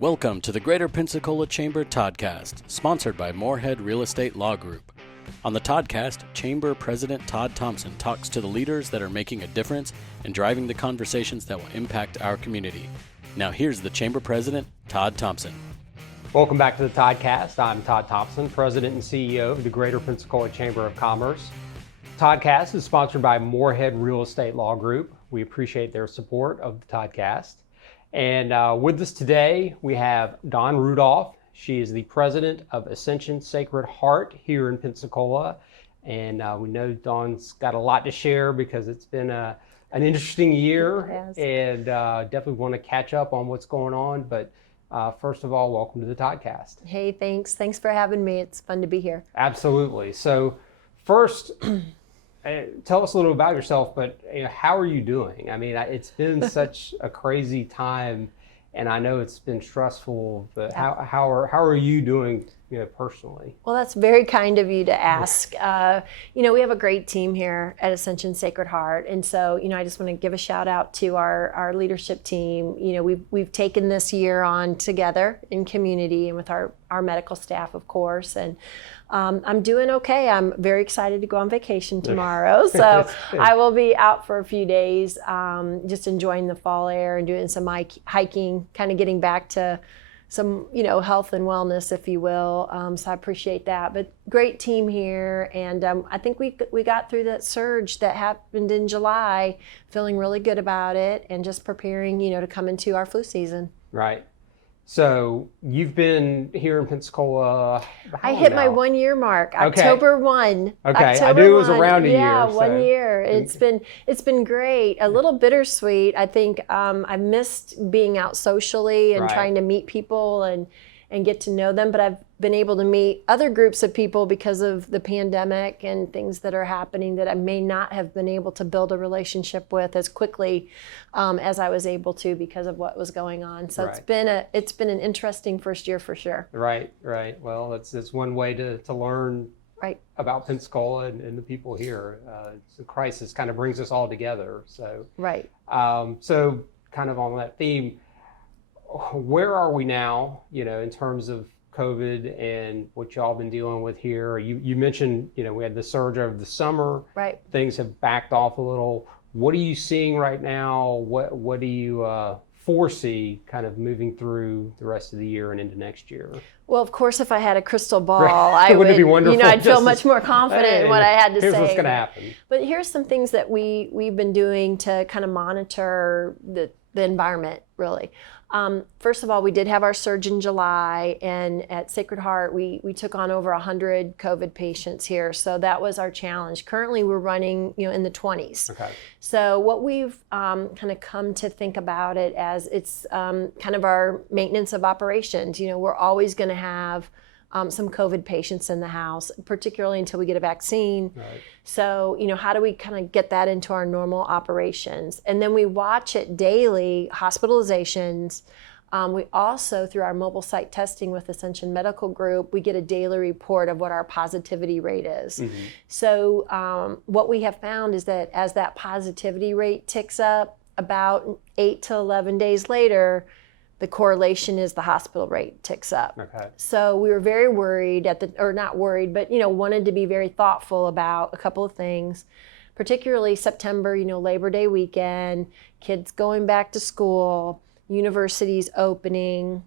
Welcome to the Greater Pensacola Chamber Toddcast, sponsored by Moorhead Real Estate Law Group. On the Toddcast, Chamber President Todd Thompson talks to the leaders that are making a difference and driving the conversations that will impact our community. Now here's the Chamber President, Todd Thompson. Welcome back to the Toddcast. I'm Todd Thompson, President and CEO of the Greater Pensacola Chamber of Commerce. Toddcast is sponsored by Moorhead Real Estate Law Group. We appreciate their support of the Toddcast. And with us today, we have Dawn Rudolph. She is the president of Ascension Sacred Heart here in Pensacola. And we know Dawn's got a lot to share because it's been an interesting year. And definitely want to catch up on what's going on. But first of all, welcome to the Toddcast. Hey, thanks. Thanks for having me. It's fun to be here. Absolutely. So first, tell us a little about yourself, but how are you doing? I mean, it's been such a crazy time, and I know it's been stressful, but how are you doing, personally? Well, that's very kind of you to ask. We have a great team here at Ascension Sacred Heart, and so, I just want to give a shout out to our leadership team. We've taken this year on together in community and with our medical staff, of course, and I'm doing okay. I'm very excited to go on vacation tomorrow, so I will be out for a few days, just enjoying the fall air and doing some hiking, kind of getting back to some, health and wellness, if you will. So I appreciate that. But great team here, and I think we got through that surge that happened in July, feeling really good about it, and just preparing, to come into our flu season. Right. So you've been here in Pensacola. I hit my 1 year mark, October 1. Okay, October I knew it was 1. around a year. Yeah, so. 1 year. It's been great. A little bittersweet. I think I missed being out socially and trying to meet people and get to know them. But I've been able to meet other groups of people because of the pandemic and things that are happening that I may not have been able to build a relationship with as quickly as I was able to because of what was going on. So it's been an interesting first year for sure. Right. Well, it's one way to learn about Pensacola and the people here. The crisis kind of brings us all together. So so kind of on that theme, where are we now, in terms of COVID and what y'all been dealing with here? You mentioned, we had the surge over the summer. Right. Things have backed off a little. What are you seeing right now? What do you foresee kind of moving through the rest of the year and into next year? Well, of course, if I had a crystal ball, I would, be wonderful? I'd feel much more confident in what I had to here's say. What's going to happen. But here's some things that we've been doing to kind of monitor the environment, really. First of all, we did have our surge in July, and at Sacred Heart, we took on over 100 COVID patients here. So that was our challenge. Currently, we're running, in the 20s. Okay. So what we've kind of come to think about it as it's kind of our maintenance of operations. We're always going to have some COVID patients in the house, particularly until we get a vaccine. Right. So, how do we kind of get that into our normal operations? And then we watch it daily, hospitalizations. We also, through our mobile site testing with Ascension Medical Group, we get a daily report of what our positivity rate is. Mm-hmm. So what we have found is that as that positivity rate ticks up, about 8 to 11 days later, the correlation is the hospital rate ticks up. Okay. So we were very worried not worried, but wanted to be very thoughtful about a couple of things, particularly September, Labor Day weekend, kids going back to school, universities opening.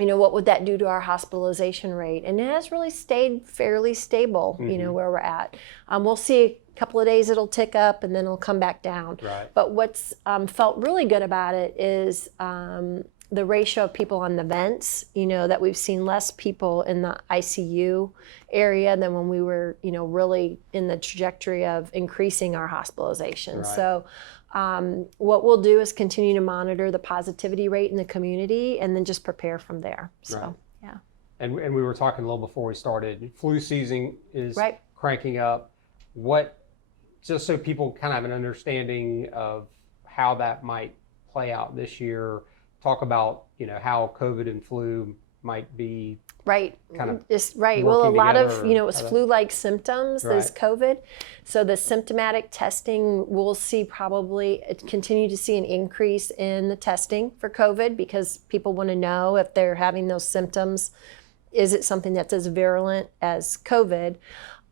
What would that do to our hospitalization rate? And it has really stayed fairly stable, where we're at. We'll see a couple of days it'll tick up and then it'll come back down. Right. But what's felt really good about it is the ratio of people on the vents, that we've seen less people in the ICU area than when we were, really in the trajectory of increasing our hospitalizations. Right. So what we'll do is continue to monitor the positivity rate in the community and then just prepare from there. So, yeah. And we were talking a little before we started, flu season is cranking up. Just so people kind of have an understanding of how that might play out this year, talk about, how COVID and flu might be Right. kind of Just right. Well, a working lot together, of, or it was flu-like symptoms, this Right. COVID. So the symptomatic testing, we'll see continue to see an increase in the testing for COVID because people want to know if they're having those symptoms. Is it something that's as virulent as COVID?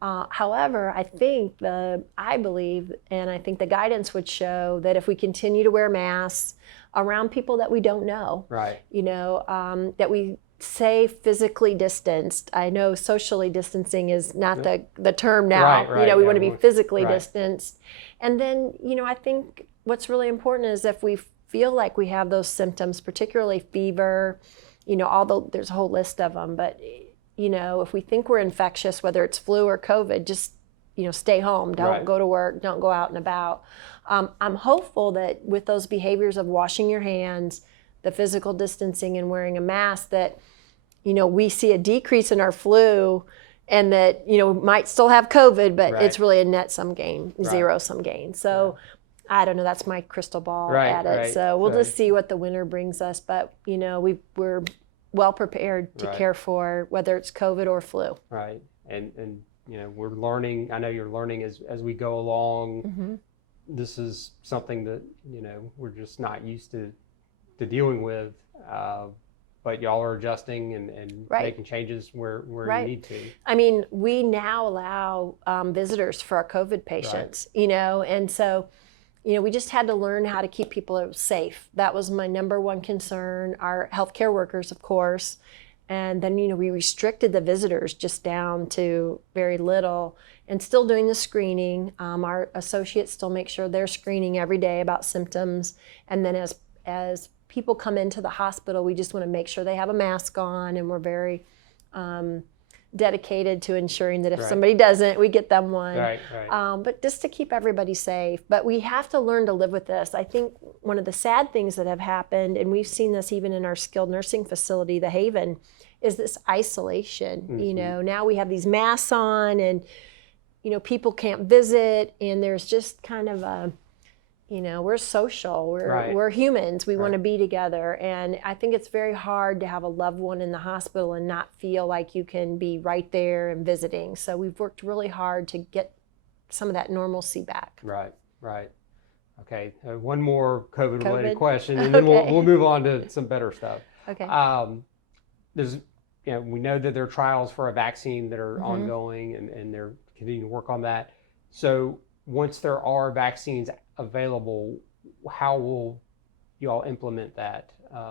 However, I believe, and I think the guidance would show that if we continue to wear masks around people that we don't know, Right. that we say physically distanced. I know socially distancing is not the term now. Right. We want to be physically Right. distanced. And then, I think what's really important is if we feel like we have those symptoms, particularly fever, there's a whole list of them, but if we think we're infectious, whether it's flu or COVID, just, stay home. Don't Right. go to work. Don't go out and about. I'm hopeful that with those behaviors of washing your hands, the physical distancing and wearing a mask, that, we see a decrease in our flu and that, might still have COVID, but Right. it's really a net sum gain, Right. zero sum gain. So I don't know, that's my crystal ball at it. Right. So we'll just see what the winter brings us. But, we're well prepared to Right. care for whether it's COVID or flu. Right. And we're learning. I know you're learning as we go along. Mm-hmm. This is something that we're just not used to dealing with. But y'all are adjusting and Right. making changes where Right. you need to. I mean, we now allow visitors for our COVID patients, and so, we just had to learn how to keep people safe. That was my number one concern. Our healthcare workers, of course. And then, we restricted the visitors just down to very little and still doing the screening. Our associates still make sure they're screening every day about symptoms. And then as people come into the hospital, we just want to make sure they have a mask on, and we're very dedicated to ensuring that if Right. somebody doesn't, we get them one. Right. But just to keep everybody safe. But we have to learn to live with this. I think one of the sad things that have happened, and we've seen this even in our skilled nursing facility, the Haven, is this isolation. Mm-hmm. Now we have these masks on, and people can't visit, and there's just kind of a, we're social, Right. we're humans, we Right. want to be together. And I think it's very hard to have a loved one in the hospital and not feel like you can be right there and visiting. So we've worked really hard to get some of that normalcy back. Right. Okay. One more COVID-related COVID? question, and then Okay. we'll move on to some better stuff. Okay. There's, we know that there are trials for a vaccine that are Mm-hmm. ongoing, and they're continuing to work on that. So once there are vaccines available, how will you all implement that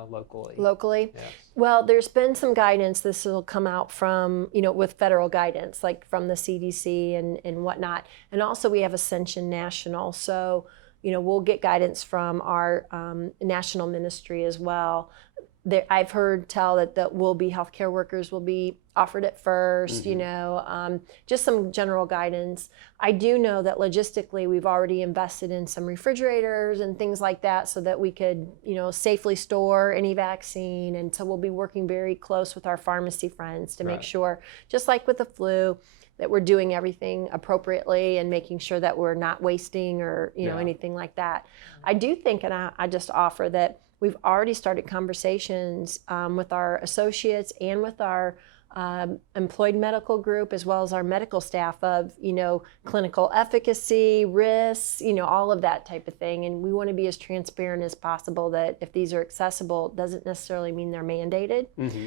locally? Locally? Yes. Well, there's been some guidance. This will come out from, with federal guidance, like from the CDC and whatnot. And also we have Ascension National. So, we'll get guidance from our national ministry as well. I've heard tell that healthcare workers will be offered at first, Mm-hmm. Just some general guidance. I do know that logistically we've already invested in some refrigerators and things like that so that we could, safely store any vaccine. And so we'll be working very close with our pharmacy friends to make Right. sure, just like with the flu, that we're doing everything appropriately and making sure that we're not wasting or, anything like that. I do think, and I just offer that we've already started conversations with our associates and with our employed medical group, as well as our medical staff of, clinical efficacy, risks, all of that type of thing. And we want to be as transparent as possible that if these are accessible, it doesn't necessarily mean they're mandated. Mm-hmm.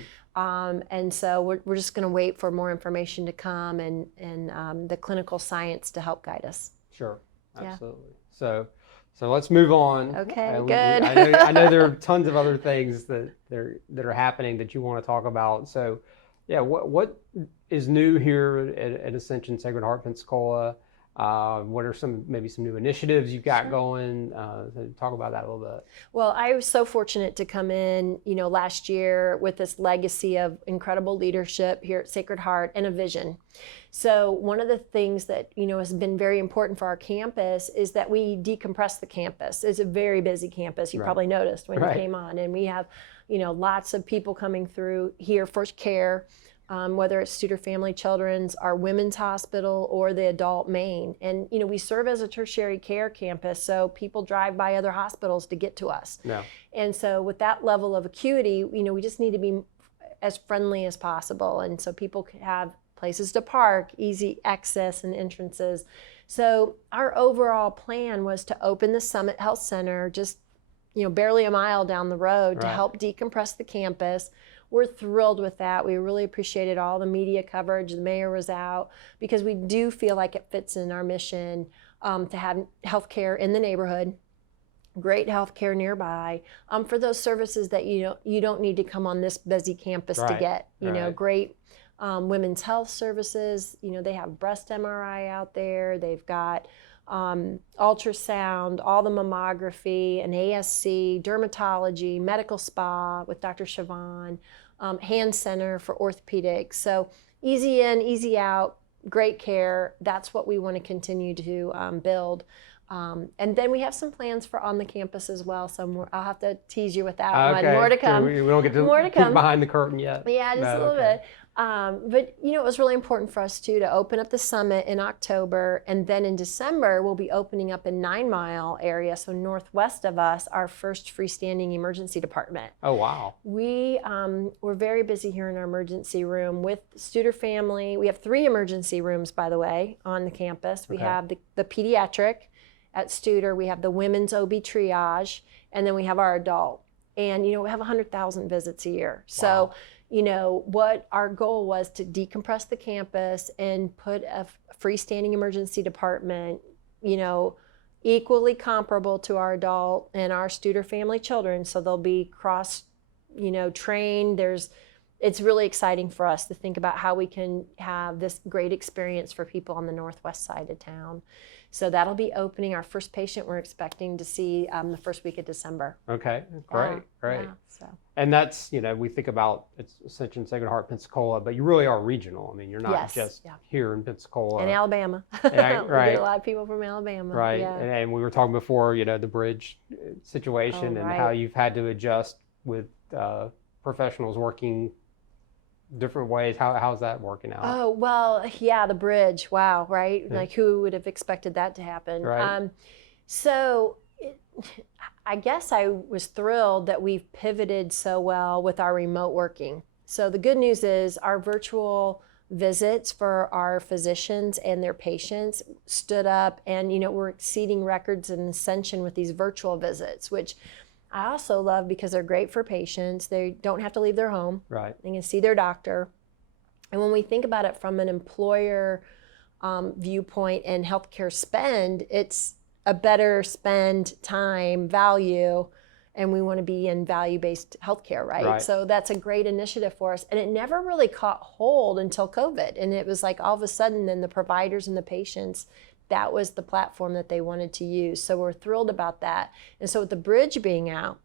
And so we're just going to wait for more information to come and the clinical science to help guide us. Sure, Yeah. absolutely. So let's move on. Okay, I know there are tons of other things that are happening that you want to talk about. So, yeah, what is new here at Ascension Sacred Heart Pensacola? What are maybe some new initiatives you've got going? So talk about that a little bit. Well, I was so fortunate to come in, last year with this legacy of incredible leadership here at Sacred Heart and a vision. So one of the things that, has been very important for our campus is that we decompress the campus. It's a very busy campus. You Right. probably noticed when Right. you came on. And we have, lots of people coming through here for care. Whether it's Studer Family Children's, our women's hospital, or the adult main. And, we serve as a tertiary care campus, so people drive by other hospitals to get to us. Yeah. And so with that level of acuity, we just need to be as friendly as possible. And so people could have places to park, easy access and entrances. So our overall plan was to open the Summit Health Center just, barely a mile down the road to help decompress the campus. We're thrilled with that. We really appreciated all the media coverage. The mayor was out because we do feel like it fits in our mission to have healthcare in the neighborhood, great healthcare nearby for those services that you don't need to come on this busy campus to get. Great women's health services. They have breast MRI out there. They've got ultrasound, all the mammography, an ASC, dermatology, medical spa with Dr. Siobhan, hand center for orthopedics. So easy in, easy out, great care. That's what we want to continue to build. And then we have some plans for on the campus as well. So I'll have to tease you with that one. More to come. So we don't get to peek behind the curtain yet. Yeah, just a little bit. But it was really important for us too to open up the Summit in October, and then in December we'll be opening up in 9 Mile area, so northwest of us, our first freestanding emergency department. Oh wow! We're very busy here in our emergency room with Studer family. We have 3 emergency rooms, by the way, on the campus. We have the pediatric at Studer, we have the women's OB triage, and then we have our adult. And we have 100,000 visits a year. So. What our goal was to decompress the campus and put a freestanding emergency department, equally comparable to our adult and our Studer family children. So they'll be cross, trained. It's really exciting for us to think about how we can have this great experience for people on the northwest side of town. So that'll be opening. Our first patient we're expecting to see the first week of December. Okay, great. Yeah, so. And that's, we think about it's Ascension Sacred Heart Pensacola, but you really are regional. I mean, you're not just here in Pensacola. And Alabama. Right. We get a lot of people from Alabama. Right, yeah. and we were talking before, the bridge situation and how you've had to adjust with professionals working different ways. How's that working out? Oh, well, yeah, the bridge. Wow, right? Yeah. Like who would have expected that to happen? Right. I guess I was thrilled that we've pivoted so well with our remote working. So the good news is our virtual visits for our physicians and their patients stood up, and we're exceeding records in Ascension with these virtual visits, which I also love because they're great for patients. They don't have to leave their home. Right. They can see their doctor. And when we think about it from an employer viewpoint and healthcare spend, it's a better spend time value, and we want to be in value-based healthcare, right? So that's a great initiative for us. And it never really caught hold until COVID. And it was like all of a sudden then the providers and the patients, that was the platform that they wanted to use. So we're thrilled about that. And so with the bridge being out,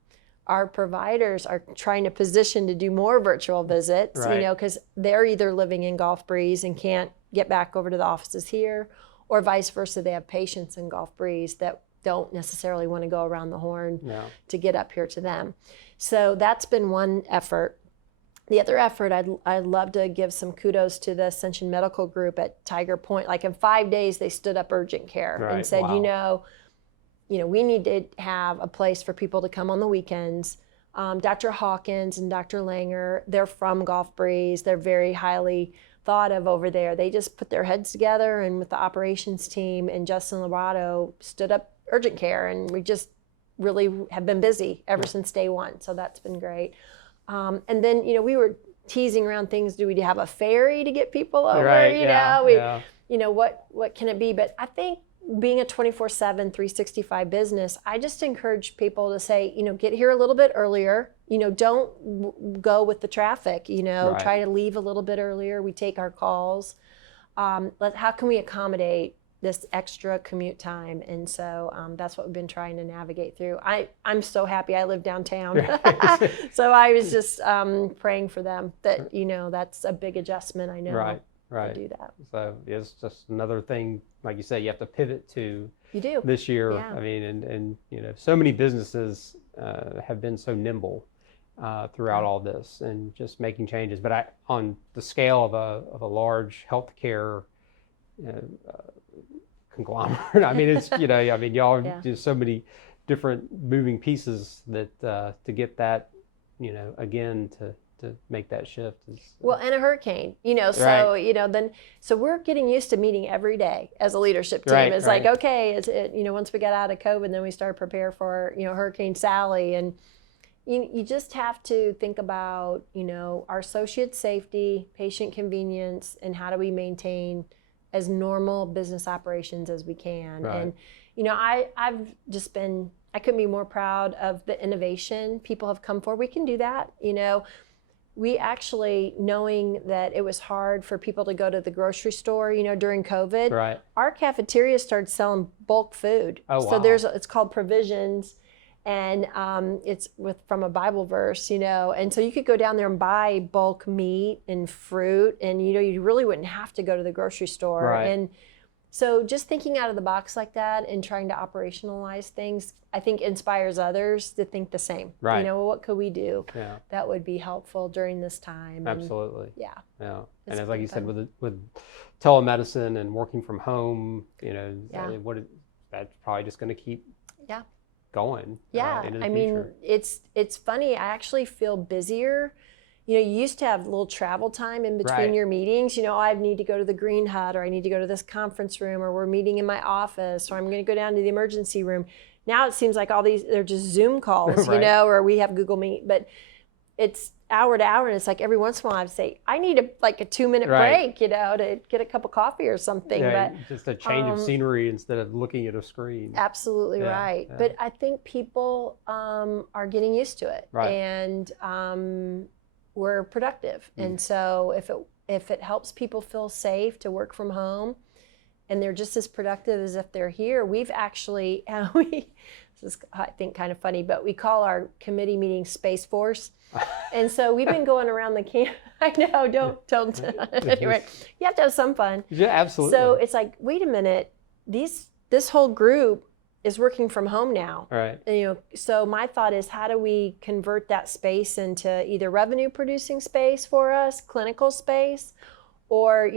our providers are trying to position to do more virtual visits, because they're either living in Gulf Breeze and can't get back over to the offices here, or vice versa, they have patients in Gulf Breeze that don't necessarily want to go around the horn to get up here to them. So that's been one effort. The other effort, I'd love to give some kudos to the Ascension Medical Group at Tiger Point. Like in 5 days, they stood up urgent care and said, we need to have a place for people to come on the weekends. Dr. Hawkins and Dr. Langer, they're from Gulf Breeze. They're very highly thought of over there. They just put their heads together, and with the operations team and Justin Lorato stood up urgent care, and we just really have been busy ever since day one. So that's been great. And then, we were teasing around things. Do we have a ferry to get people over? What can it be? But I think being a 24/7, 365 business, I just encourage people to say, get here a little bit earlier. Don't go with the traffic. Try to leave a little bit earlier. We take our calls. How can we accommodate this extra commute time? And so that's what we've been trying to navigate through. I'm so happy I live downtown. So I was just praying for them that, that's a big adjustment, I know, to do that. So it's just another thing, like you said, you have to pivot to this year. Yeah. I mean, and so many businesses have been so nimble throughout all this and just making changes. But on the scale of a large healthcare conglomerate. I mean, it's y'all do so many different moving pieces that to get that, again, make that shift. Well, and a hurricane, so, Right. So we're getting used to meeting every day as a leadership team. Right, It's right. like, okay, once we got out of COVID, then we started to prepare for, Hurricane Sally. And you just have to think about, our associate safety, patient convenience, and how do we maintain as normal business operations as we can. Right. And, I couldn't be more proud of the innovation people have come forward. We can do that, We actually, knowing that it was hard for people to go to the grocery store, during COVID, Right. our cafeteria started selling bulk food. Oh, wow. So it's called Provisions, and it's from a Bible verse, and so you could go down there and buy bulk meat and fruit, and you really wouldn't have to go to the grocery store. Right. And so just thinking out of the box like that and trying to operationalize things, I think inspires others to think the same. Right. Well, what could we do Yeah. that would be helpful during this time? Absolutely. And, Yeah. It's And as like you been said, with telemedicine and working from home, Yeah. that's probably just going to keep Yeah. going. Yeah, into the I mean, future. it's funny. I actually feel busier. You used to have a little travel time in between Right. your meetings. I need to go to the Green Hut, or I need to go to this conference room, or we're meeting in my office, or I'm going to go down to the emergency room. Now it seems like all these, they're just Zoom calls, Right. or we have Google Meet. But it's hour to hour, and it's like every once in a while I'd say, I need a 2-minute Right. break, to get a cup of coffee or something. Yeah, But just a change of scenery instead of looking at a screen. absolutely Yeah, right. yeah. But I think people are getting used to it, Right. and we're productive. And so if it helps people feel safe to work from home, and they're just as productive as if they're here, we've actually this is, I think, kind of funny, but we call our committee meeting Space Force. And so we've been going around the camp. I know, don't. Anyway, you have to have some fun. Yeah, absolutely. So it's like, wait a minute, this whole group is working from home now. Right. And, so my thought is, how do we convert that space into either revenue producing space for us, clinical space, or,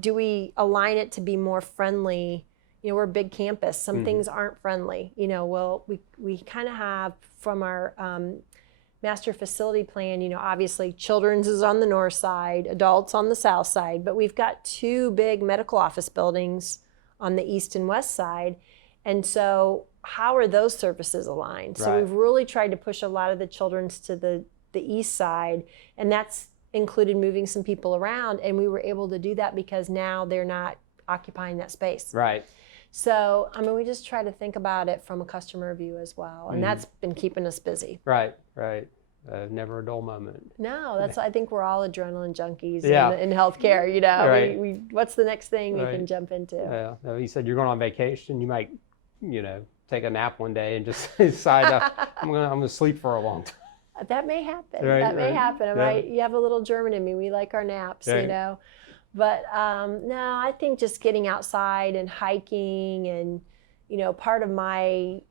do we align it to be more friendly? We're a big campus. Some things aren't friendly. Well, we kind of have from our master facility plan, obviously children's is on the north side, adults on the south side, but we've got 2 big medical office buildings on the east and west side. And so how are those services aligned? So Right. we've really tried to push a lot of the children's to the east side, and that's included moving some people around, and we were able to do that because now they're not occupying that space. Right. So, we just try to think about it from a customer view as well, and that's been keeping us busy. Right. Never a dull moment. No, I think we're all adrenaline junkies Yeah. in healthcare, Right. we what's the next thing we Right. can jump into? Yeah. Now, you said you're going on vacation. You might, take a nap one day and just decide I'm gonna sleep for a long time. That may happen. Right, That may right. happen. Yeah. You have a little German in me. We like our naps, Right. But no, I think just getting outside and hiking, and part of my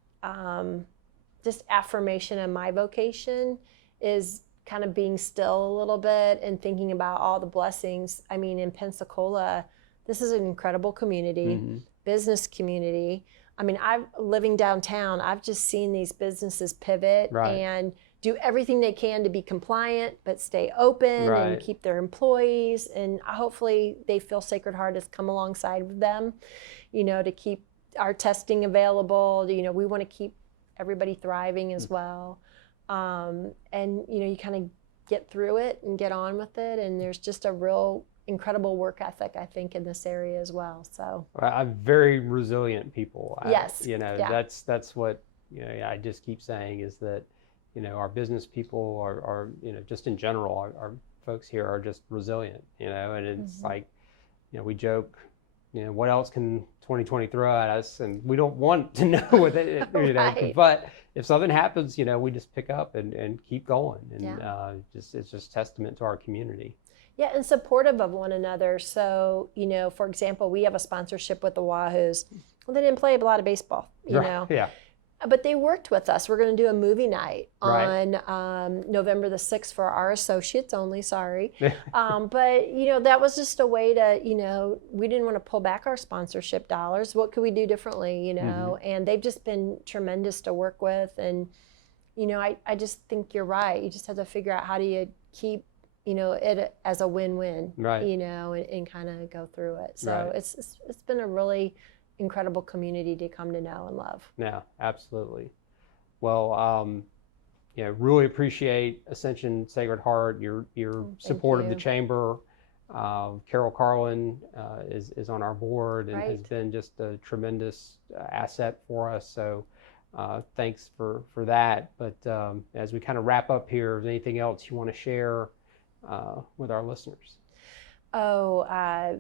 just affirmation of my vocation is kind of being still a little bit and thinking about all the blessings. In Pensacola, this is an incredible community, business community. I'm living downtown. I've just seen these businesses pivot Right. and do everything they can to be compliant, but stay open Right. and keep their employees. And hopefully they feel Sacred Heart has come alongside of them, to keep our testing available. We want to keep everybody thriving as well. And, you kind of get through it and get on with it. And there's just a real incredible work ethic, I think, in this area as well. So I'm very resilient people. Yes. Yeah. That's what, I just keep saying is that, our business people are just in general, our folks here are just resilient, and it's like, we joke, what else can 2020 throw at us? And we don't want to know what it, Right. but if something happens, we just pick up and keep going. And it's just testament to our community. yeah, and supportive of one another. So, for example, we have a sponsorship with the Wahoos. Well, they didn't play a lot of baseball, Right. Yeah. but they worked with us. We're going to do a movie night Right. on November the 6th for our associates only, sorry. But, that was just a way to, we didn't want to pull back our sponsorship dollars. What could we do differently, And they've just been tremendous to work with. And I just think you're right. You just have to figure out how do you keep, it as a win-win, right. And kind of go through it. So Right. it's been a really incredible community to come to know and love. Yeah, absolutely. Well, really appreciate Ascension Sacred Heart, your support of the you. chamber. Carol Carlin is on our board and has Right. been just a tremendous asset for us. So thanks for that. But as we kind of wrap up here, is there anything else you want to share with our listeners? I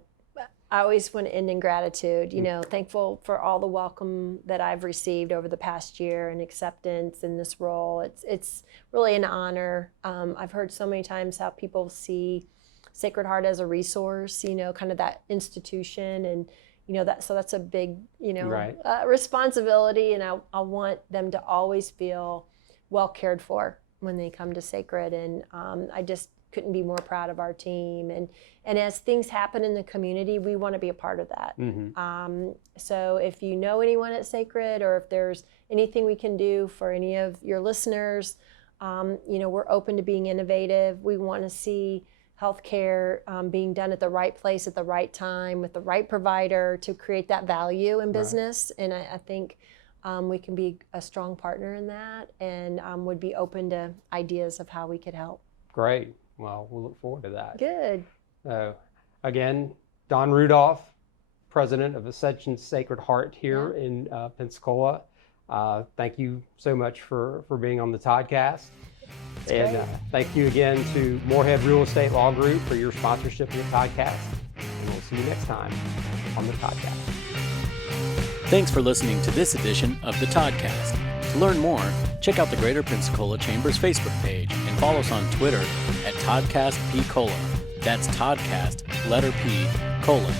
always want to end in gratitude, thankful for all the welcome that I've received over the past year and acceptance in this role. It's really an honor. I've heard so many times how people see Sacred Heart as a resource, kind of that institution, and that's a big, Right. responsibility, and I want them to always feel well cared for when they come to Sacred, and I just couldn't be more proud of our team, and as things happen in the community, we want to be a part of that. Mm-hmm. So if you know anyone at Sacred, or if there's anything we can do for any of your listeners, we're open to being innovative. We want to see healthcare being done at the right place at the right time with the right provider to create that value in business. Right. And I think we can be a strong partner in that, and would be open to ideas of how we could help. Great. Well, we'll look forward to that. Good. Again, Dawn Rudolph, president of Ascension Sacred Heart here in Pensacola. Thank you so much for being on the Toddcast. And thank you again to Moorhead Real Estate Law Group for your sponsorship of the Toddcast. And we'll see you next time on the Toddcast. Thanks for listening to this edition of the Toddcast. To learn more, check out the Greater Pensacola Chamber's Facebook page and follow us on Twitter at ToddcastPCola. That's Toddcast, letter P, colon.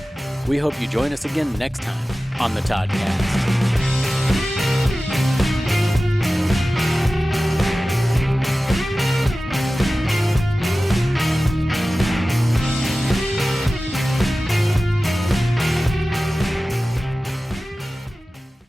We hope you join us again next time on the Toddcast.